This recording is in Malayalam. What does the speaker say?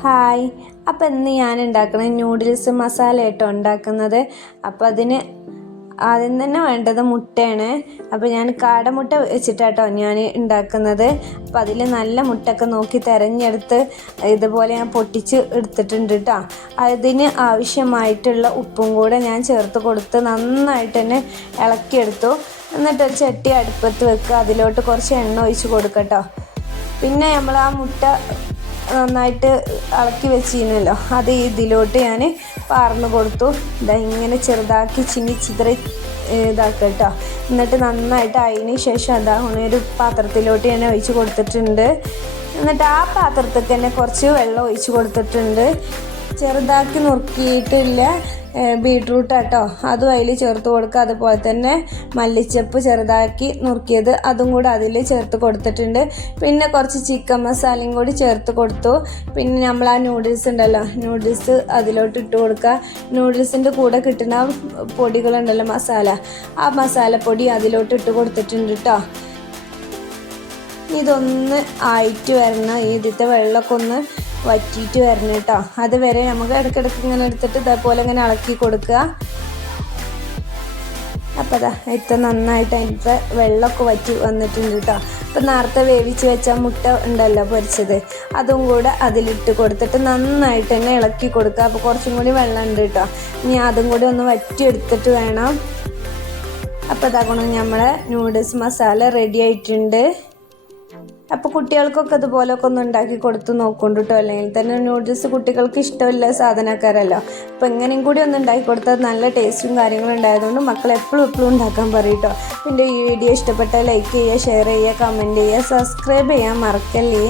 ഹായ്. അപ്പോൾ ഇന്ന് ഞാൻ ഉണ്ടാക്കുന്നത് നൂഡിൽസ് മസാല ആയിട്ടോ ഉണ്ടാക്കുന്നത്. അപ്പോൾ അതിന് ആദ്യം തന്നെ വേണ്ടത് മുട്ടയാണ്. അപ്പോൾ ഞാൻ കാടമുട്ട വെച്ചിട്ടാട്ടോ ഞാൻ ഉണ്ടാക്കുന്നത്. അപ്പോൾ അതിൽ നല്ല മുട്ടയൊക്കെ നോക്കി തിരഞ്ഞെടുത്ത് ഇതുപോലെ ഞാൻ പൊട്ടിച്ച് എടുത്തിട്ടുണ്ട് കേട്ടോ. അതിന് ആവശ്യമായിട്ടുള്ള ഉപ്പും കൂടെ ഞാൻ ചേർത്ത് കൊടുത്ത് നന്നായിട്ട് തന്നെ ഇളക്കിയെടുത്തു. എന്നിട്ടൊരു ചട്ടി അടുപ്പത്ത് വെക്കുക, അതിലോട്ട് കുറച്ച് എണ്ണ ഒഴിച്ച് കൊടുക്കട്ടോ. പിന്നെ നമ്മൾ ആ മുട്ട നന്നായിട്ട് ഇളക്കി വെച്ചിരുന്നല്ലോ, അത് ഇതിലോട്ട് ഞാൻ പാർന്ന് കൊടുത്തു. ഇങ്ങനെ ചെറുതാക്കി ചിതറി ഇതാക്കുക കേട്ടോ. എന്നിട്ട് നന്നായിട്ട് അതിന് ശേഷം ഒരു പാത്രത്തിലോട്ട് ഞാൻ ഒഴിച്ച് കൊടുത്തിട്ടുണ്ട്. എന്നിട്ട് ആ പാത്രത്തിൽ തന്നെ കുറച്ച് വെള്ളം ഒഴിച്ച് കൊടുത്തിട്ടുണ്ട്. ചെറുതാക്കി നുറുക്കിയിട്ടില്ല ബീട്രൂട്ട് കേട്ടോ, അതും അതിൽ ചേർത്ത് കൊടുക്കുക. അതുപോലെ തന്നെ മല്ലിച്ചപ്പ് ചെറുതാക്കി നുറുക്കിയത് അതും കൂടെ അതിൽ ചേർത്ത് കൊടുത്തിട്ടുണ്ട്. പിന്നെ കുറച്ച് ചിക്കൻ മസാലയും കൂടി ചേർത്ത് കൊടുത്തു. പിന്നെ നമ്മൾ ആ നൂഡിൽസ് ഉണ്ടല്ലോ, നൂഡിൽസ് അതിലോട്ട് ഇട്ട് കൊടുക്കുക. നൂഡിൽസിൻ്റെ കൂടെ കിട്ടുന്ന പൊടികളുണ്ടല്ലോ മസാല, ആ മസാലപ്പൊടി അതിലോട്ട് ഇട്ട് കൊടുത്തിട്ടുണ്ട് കേട്ടോ. ഇതൊന്ന് ആയിട്ട് വരണം, ഇതിൻ്റെ വെള്ളമൊക്കെ ഒന്ന് വറ്റിയിട്ട് വരണം കേട്ടോ. അതുവരെ നമുക്ക് ഇടയ്ക്കിടയ്ക്ക് ഇങ്ങനെ എടുത്തിട്ട് ഇതേപോലെ ഇങ്ങനെ ഇളക്കി കൊടുക്കുക. അപ്പോൾ ഇത്ര നന്നായിട്ട് അതിൻ്റെ വെള്ളമൊക്കെ വറ്റി വന്നിട്ടുണ്ട് കേട്ടോ. അപ്പോൾ നേരത്തെ വേവിച്ച് വെച്ച മുട്ട ഉണ്ടല്ലോ പൊരിച്ചത്, അതും കൂടെ അതിലിട്ട് കൊടുത്തിട്ട് നന്നായിട്ട് തന്നെ ഇളക്കി കൊടുക്കുക. അപ്പോൾ കുറച്ചും കൂടി വെള്ളം ഉണ്ട് കേട്ടോ. ഇനി അതും കൂടി ഒന്ന് വറ്റിയെടുത്തിട്ട് വേണം. അപ്പോൾ ഇതാക്കണം നമ്മളെ നൂഡിൽസ് മസാല റെഡി ആയിട്ടുണ്ട്. അപ്പോൾ കുട്ടികൾക്കൊക്കെ ഇതുപോലൊക്കെ ഒന്ന് ഉണ്ടാക്കി കൊടുത്ത് നോക്കുന്നുണ്ട് കേട്ടോ. അല്ലെങ്കിൽ തന്നെ നൂഡിൽസ് കുട്ടികൾക്ക് ഇഷ്ടമില്ല സാധനക്കാരല്ലോ. അപ്പോൾ എങ്ങനെയും കൂടി ഒന്ന് ഉണ്ടാക്കി കൊടുത്താൽ നല്ല ടേസ്റ്റും കാര്യങ്ങളും ഉണ്ടായതുകൊണ്ട് മക്കൾ എപ്പോഴും ഉണ്ടാക്കാൻ പറയും കേട്ടോ. പിന്നെ ഈ വീഡിയോ ഇഷ്ടപ്പെട്ടാൽ ലൈക്ക് ചെയ്യുക, ഷെയർ ചെയ്യുക, കമൻറ്റ് ചെയ്യുക, സബ്സ്ക്രൈബ് ചെയ്യാൻ മറക്കല്ലേ.